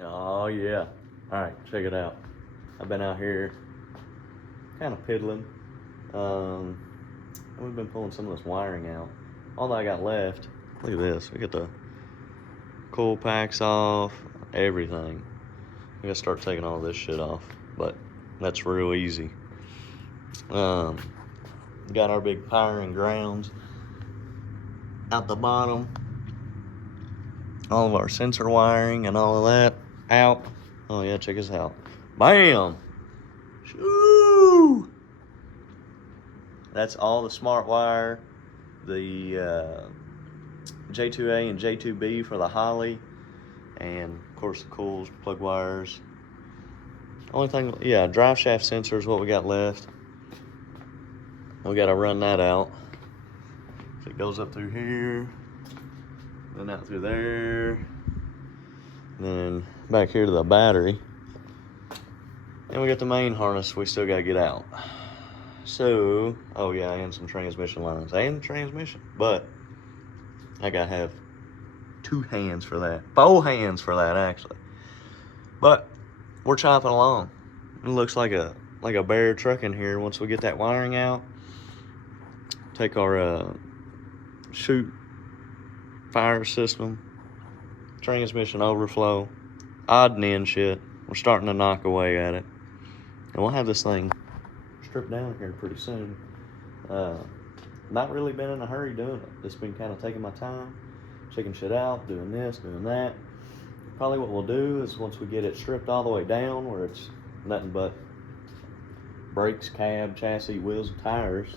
Oh yeah. Alright, check it out. I've been out here kind of piddling. Um, we've been pulling some of this wiring out. All that I got left, look at this. We got the coil packs off, everything. We gotta start taking all this shit off, but that's real easy. Um, got our big power and grounds out the bottom. All of our sensor wiring and all of that out. Oh yeah, check this out. Bam! Shoo! That's all the smart wire, the J2A and J2B for the Holly, and of course the coils, plug wires. Only thing, yeah, drive shaft sensor is what we got left. We got to run that out. So it goes up through here, then out through there, then back here to the battery. And we got the main harness we still got to get out. So, oh yeah, and some transmission lines and transmission. But I got to have 2 hands for that. 4 hands for that, actually. But we're chopping along. It looks like a bear truck in here once we get that wiring out. Take our chute fire system, transmission overflow, odd and end shit. We're starting to knock away at it. And we'll have this thing stripped down here pretty soon. Not really been in a hurry doing it. Just been kind of taking my time, checking shit out, doing this, doing that. Probably what we'll do is once we get it stripped all the way down where it's nothing but brakes, cab, chassis, wheels, and tires,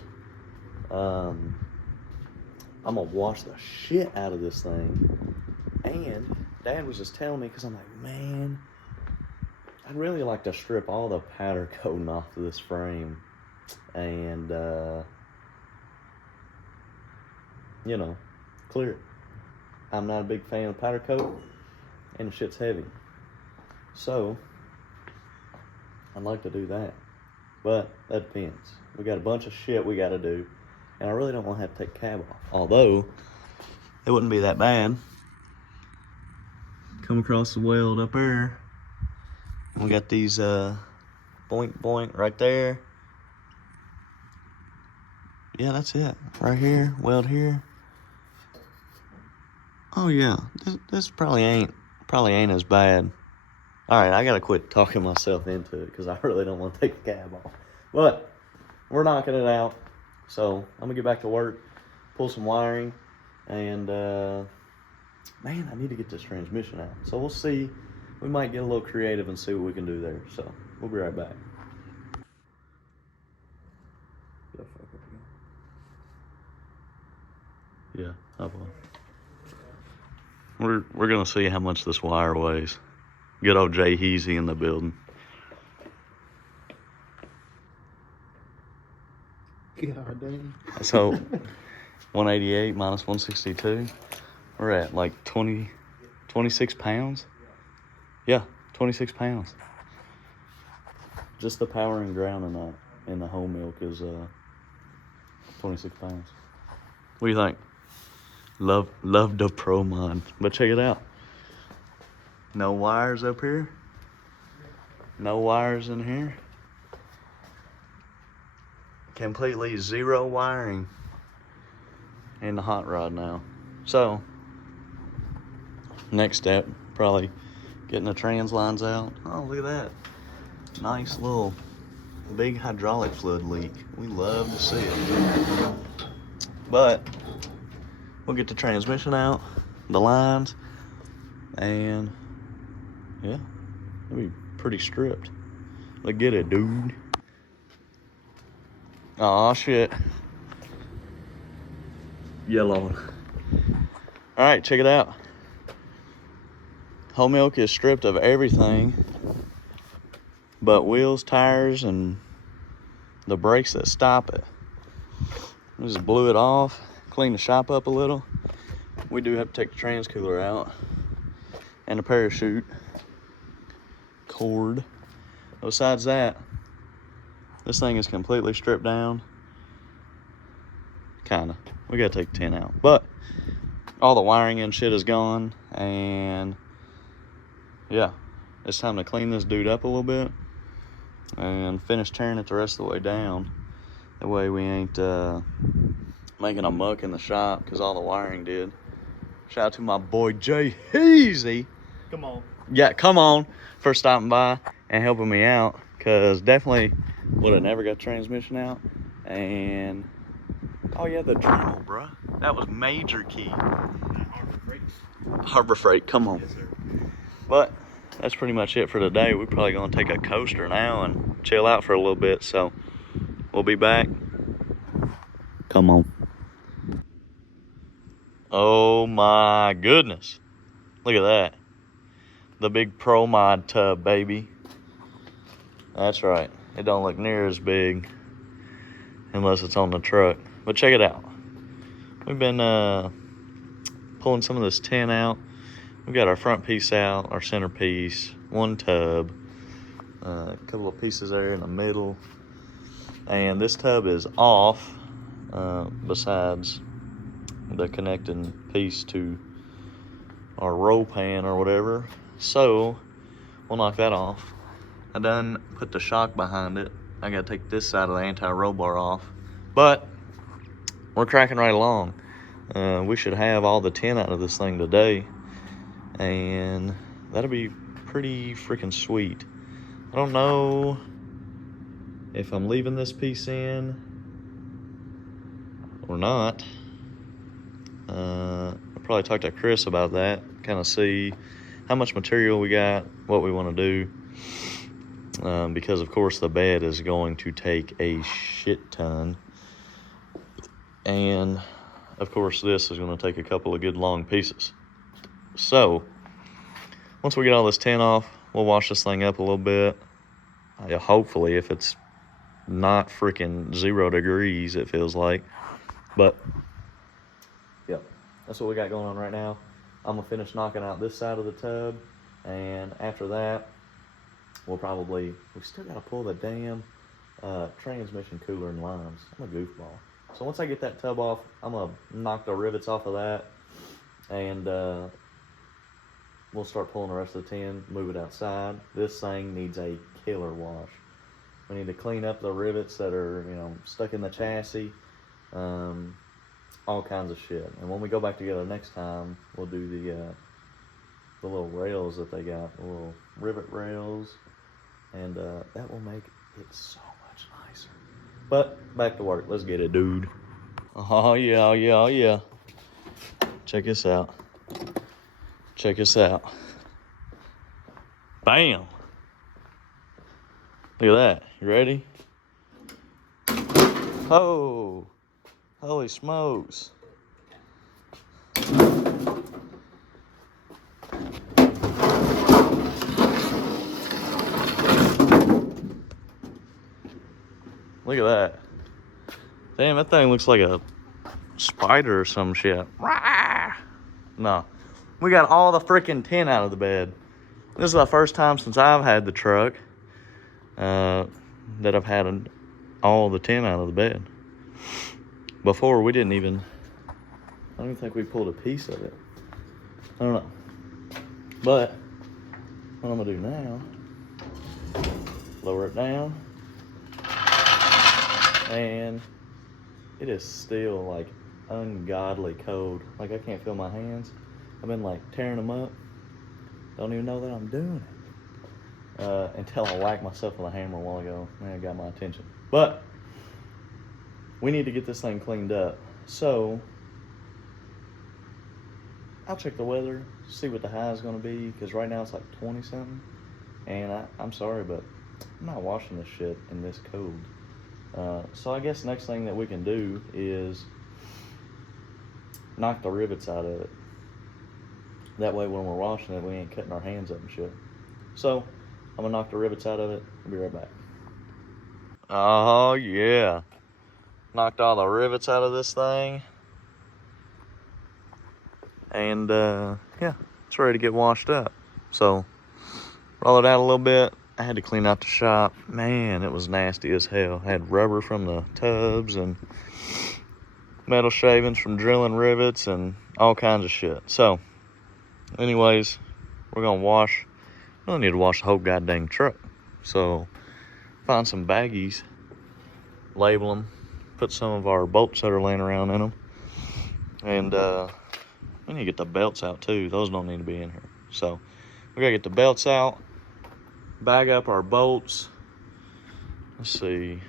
I'm gonna wash the shit out of this thing. And Dad was just telling me, because I'm like, man, I'd really like to strip all the powder coating off of this frame and you know, clear it. I'm not a big fan of powder coat, and the shit's heavy. So I'd like to do that, but that depends. We got a bunch of shit we got to do, and I really don't want to have to take the cab off. Although it wouldn't be that bad. Come across the weld up there. We got these boink boink right there. Yeah, that's it. Right here, weld here. Oh yeah, this probably ain't as bad. All right, I gotta quit talking myself into it because I really don't want to take the cab off. But we're knocking it out, so I'm gonna get back to work, pull some wiring, and man, I need to get this transmission out. So we'll see. We might get a little creative and see what we can do there. So we'll be right back. Yeah, I will. We're gonna see how much this wire weighs. Good old Jay Heasy in the building. God damn. So 188 minus 162. We're at like 26 pounds. Yeah, 26 pounds. Just the power and ground in the whole milk is 26 pounds. What do you think? Love the Pro Mod. But check it out. No wires up here. No wires in here. Completely zero wiring in the hot rod now. So, next step, probably getting the trans lines out. Oh, look at that. Nice little big hydraulic fluid leak. We love to see it. But we'll get the transmission out, the lines, and yeah, it'll be pretty stripped. Look, get it, dude. Aw, shit. Yellow. All right, check it out. Whole milk is stripped of everything but wheels, tires, and the brakes that stop it. I just blew it off, cleaned the shop up a little. We do have to take the trans cooler out and the parachute cord. Besides that, this thing is completely stripped down. Kinda. We gotta take the tin out. But all the wiring and shit is gone, and yeah, it's time to clean this dude up a little bit and finish tearing it the rest of the way down. That way we ain't making a muck in the shop, because all the wiring did. Shout out to my boy Jay Heezy. Come on. Yeah, come on, for stopping by and helping me out, because definitely would have never got transmission out. And oh yeah, the Dremel, bruh. That was major key. Harbor Freight. Harbor Freight, come on. Yes, sir. But that's pretty much it for today. We're probably gonna take a coaster now and chill out for a little bit. So we'll be back. Come on. Oh my goodness. Look at that. The big Pro Mod tub, baby. That's right. It don't look near as big unless it's on the truck. But check it out. We've been pulling some of this tin out. We've got our front piece out, our center piece, one tub, a couple of pieces there in the middle. And this tub is off, besides the connecting piece to our roll pan or whatever. So we'll knock that off. I done put the shock behind it. I gotta take this side of the anti-roll bar off. But we're cracking right along. We should have all the tin out of this thing today, and that'll be pretty freaking sweet. I don't know if I'm leaving this piece in or not. I'll probably talk to Chris about that, kind of see how much material we got, what we want to do, because of course the bed is going to take a shit ton, and of course this is going to take a couple of good long pieces. So once we get all this tin off, we'll wash this thing up a little bit. Hopefully, if it's not freaking 0 degrees, it feels like. But yep, that's what we got going on right now. I'm gonna finish knocking out this side of the tub, and after that we still gotta pull the damn transmission cooler and lines. I'm a goofball. So once I get that tub off, I'm gonna knock the rivets off of that, and we'll start pulling the rest of the tin, move it outside. This thing needs a killer wash. We need to clean up the rivets that are, stuck in the chassis, all kinds of shit. And when we go back together next time, we'll do the little rails that they got, the little rivet rails, and that will make it so much nicer. But back to work. Let's get it, dude. Oh yeah, oh yeah, oh yeah. Check this out. Check this out. Bam. Look at that. You ready? Oh, holy smokes. Look at that. Damn, that thing looks like a spider or some shit. No. We got all the freaking tin out of the bed. This is the first time since I've had the truck that I've had all the tin out of the bed. Before, I don't even think we pulled a piece of it. I don't know. But what I'm gonna do now, lower it down, and it is still like ungodly cold. Like I can't feel my hands. I've been like tearing them up. Don't even know that I'm doing it. Until I whacked myself with a hammer a while ago. Man, it got my attention. But we need to get this thing cleaned up. So I'll check the weather, see what the high is going to be, because right now it's like 20 something. And I'm sorry, but I'm not washing this shit in this cold. So I guess next thing that we can do is knock the rivets out of it. That way when we're washing it, we ain't cutting our hands up and shit. So I'm gonna knock the rivets out of it. I'll be right back. Oh yeah. Knocked all the rivets out of this thing. And yeah, it's ready to get washed up. So roll it out a little bit. I had to clean out the shop. Man, it was nasty as hell. I had rubber from the tubs and metal shavings from drilling rivets and all kinds of shit. So anyways, we're gonna wash Really need to wash the whole goddamn truck. So find some baggies, label them, put some of our bolts that are laying around in them, and we need to get the belts out too. Those don't need to be in here. So we gotta get the belts out, bag up our bolts. Let's see.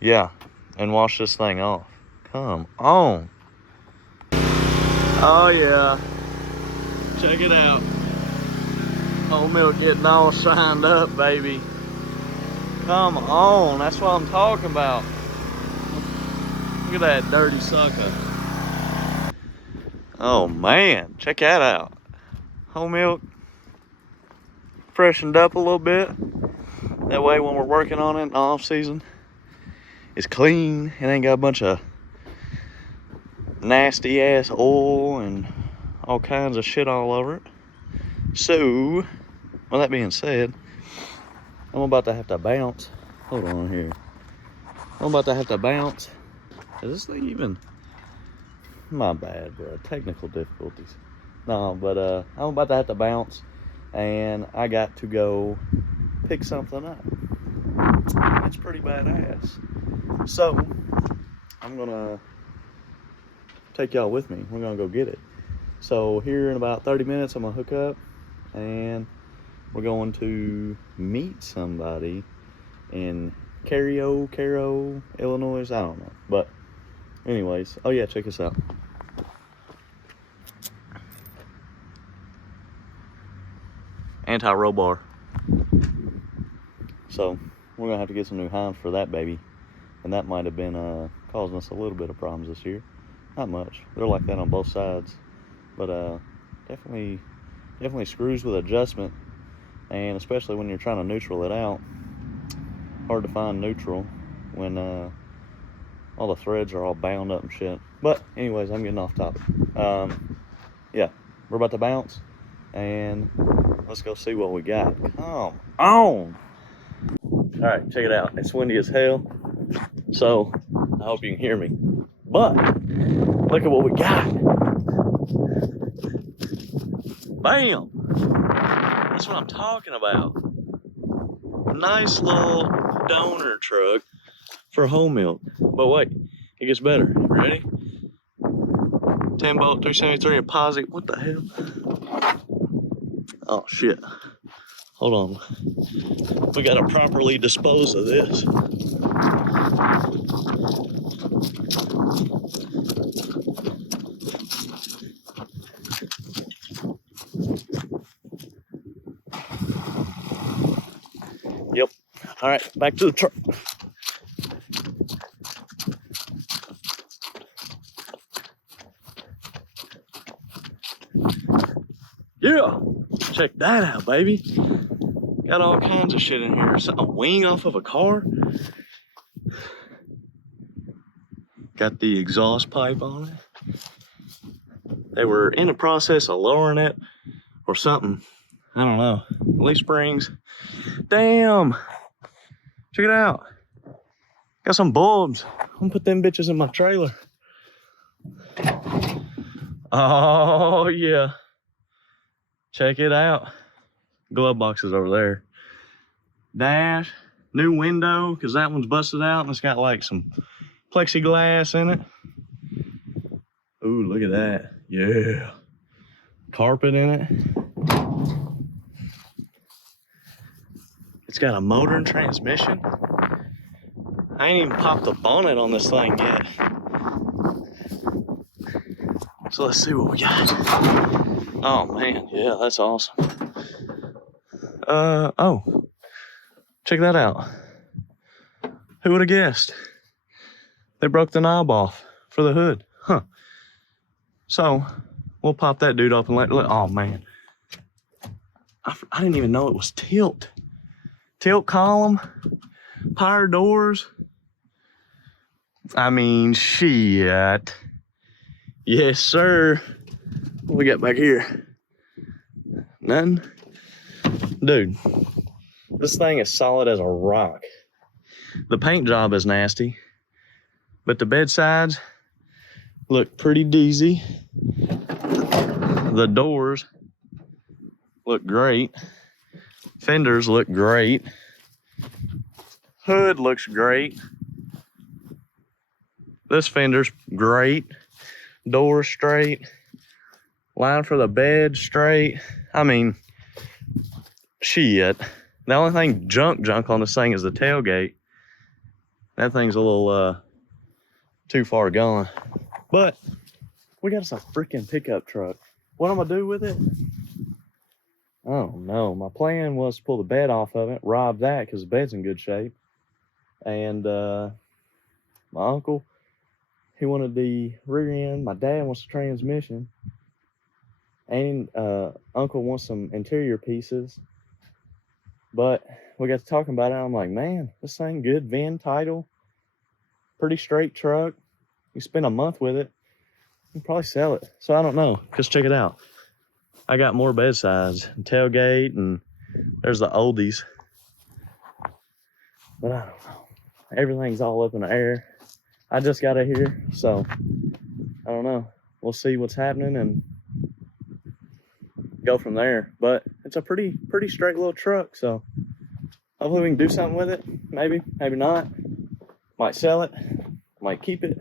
Yeah, and wash this thing off. Come on. Oh yeah. Check it out. Old milk getting all shined up, baby. Come on, that's what I'm talking about. Look at that dirty sucker. Oh man, check that out. Whole milk freshened up a little bit. That way when we're working on it in the off season, it's clean. It ain't got a bunch of nasty ass oil and all kinds of shit all over it. So, with that being said, I'm about to have to bounce. Hold on here. I'm about to have to bounce. Is this thing even? My bad, bro. Technical difficulties. No, but I'm about to have to bounce, and I got to go pick something up. It's pretty badass. So, I'm gonna take y'all with me. We're gonna go get it. So here in about 30 minutes, I'm gonna hook up, and we're going to meet somebody in Caro, Illinois. I don't know, but anyways. Oh yeah, check this out. Anti-roll bar. So we're gonna have to get some new hinds for that baby, and that might have been causing us a little bit of problems this year. Not much. They're like that on both sides, but definitely screws with adjustment, and especially when you're trying to neutral it out. Hard to find neutral when all the threads are all bound up and shit. But anyways, I'm getting off topic. Yeah, we're about to bounce, and let's go see what we got. Come on. All right, check it out. It's windy as hell, so I hope you can hear me. But look at what we got. Bam! That's what I'm talking about. Nice little donor truck for whole milk. But wait, it gets better. Ready? 10 bolt 373 and posit. What the hell? Oh shit. Hold on. We gotta properly dispose of this. Yep. All right, back to the truck. Yeah, check that out, baby. Got all kinds of shit in here. A wing off of a car. Got the exhaust pipe on it. They were in the process of lowering it or something. I don't know. Leaf springs. Damn. Check it out. Got some bulbs. I'm gonna put them bitches in my trailer. Oh yeah. Check it out. Glove boxes over there. Dash. New window, because that one's busted out and it's got like some plexiglass in it. Ooh, look at that. Yeah. Carpet in it. It's got a motor and transmission. I ain't even popped the bonnet on this thing yet. So let's see what we got. Oh man, yeah, that's awesome. Oh, check that out. Who would have guessed? They broke the knob off for the hood. Huh. So we'll pop that dude up and let, oh man. I didn't even know it was tilt. Tilt column, power doors. I mean, shit. Yes, sir. What we got back here? Nothing? Dude, this thing is solid as a rock. The paint job is nasty, but the bed sides, look pretty deasy. The doors look great. Fenders look great. Hood looks great. This fender's great. Door straight. Line for the bed straight. I mean, shit. The only thing junk on this thing is the tailgate. That thing's a little too far gone. But we got us a freaking pickup truck. What I'm gonna do with it? Oh no, my plan was to pull the bed off of it, rob that because the bed's in good shape. And my uncle, he wanted the rear end. My dad wants the transmission. And uncle wants some interior pieces. But we got to talking about it. I'm like, man, this thing good VIN title, pretty straight truck. You spend a month with it, you can probably sell it. So I don't know. Just check it out. I got more bed size and tailgate, and there's the oldies. But I don't know. Everything's all up in the air. I just got it here, so I don't know. We'll see what's happening and go from there. But it's a pretty straight little truck, so hopefully we can do something with it. Maybe not. Might sell it, might keep it,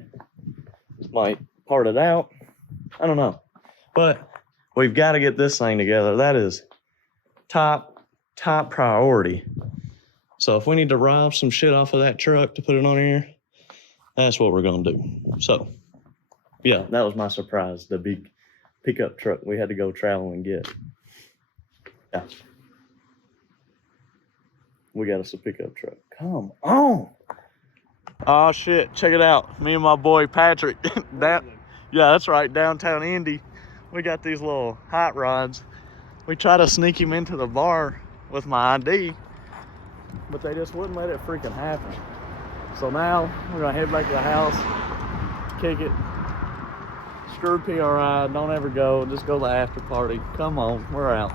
might part it out. I don't know. But we've got to get this thing together. That is top priority. So if we need to rob some shit off of that truck to put it on here, that's what we're gonna do. So yeah, that was my surprise, the big pickup truck we had to go travel and get. Yeah, we got us a pickup truck. Come on. Oh shit, check it out. Me and my boy Patrick yeah, that's right, downtown Indy. We got these little hot rods. We try to sneak him into the bar with my ID, but they just wouldn't let it freaking happen. So now we're gonna head back to the house, kick it, screw PRI, don't ever go, just go to the after party. Come on, we're out.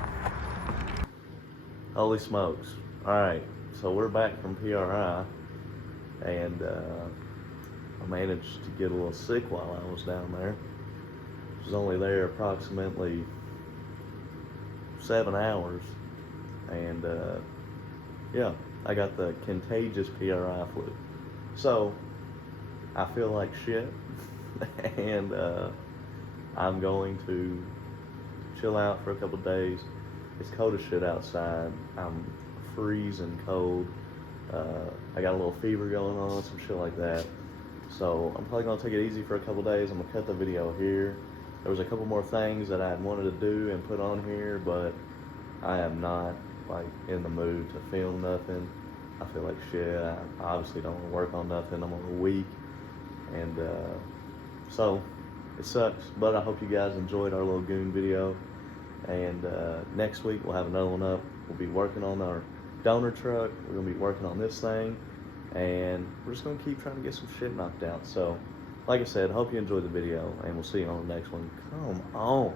Holy smokes. All right, so we're back from PRI, and I managed to get a little sick while I was down there. I was only there approximately 7 hours, and yeah, I got the contagious PRI flu. So I feel like shit, and I'm going to chill out for a couple days. It's cold as shit outside. I'm freezing cold. I got a little fever going on, some shit like that. So I'm probably gonna take it easy for a couple days. I'm gonna cut the video here. There was a couple more things that I had wanted to do and put on here, but I am not like in the mood to film nothing. I feel like shit. I obviously don't want to work on nothing. I'm on a week, and so it sucks. But I hope you guys enjoyed our little goon video. And next week we'll have another one up. We'll be working on our donor truck. We're gonna be working on this thing, and we're just gonna keep trying to get some shit knocked out. So, like I said, hope you enjoyed the video, and we'll see you on the next one. Come on.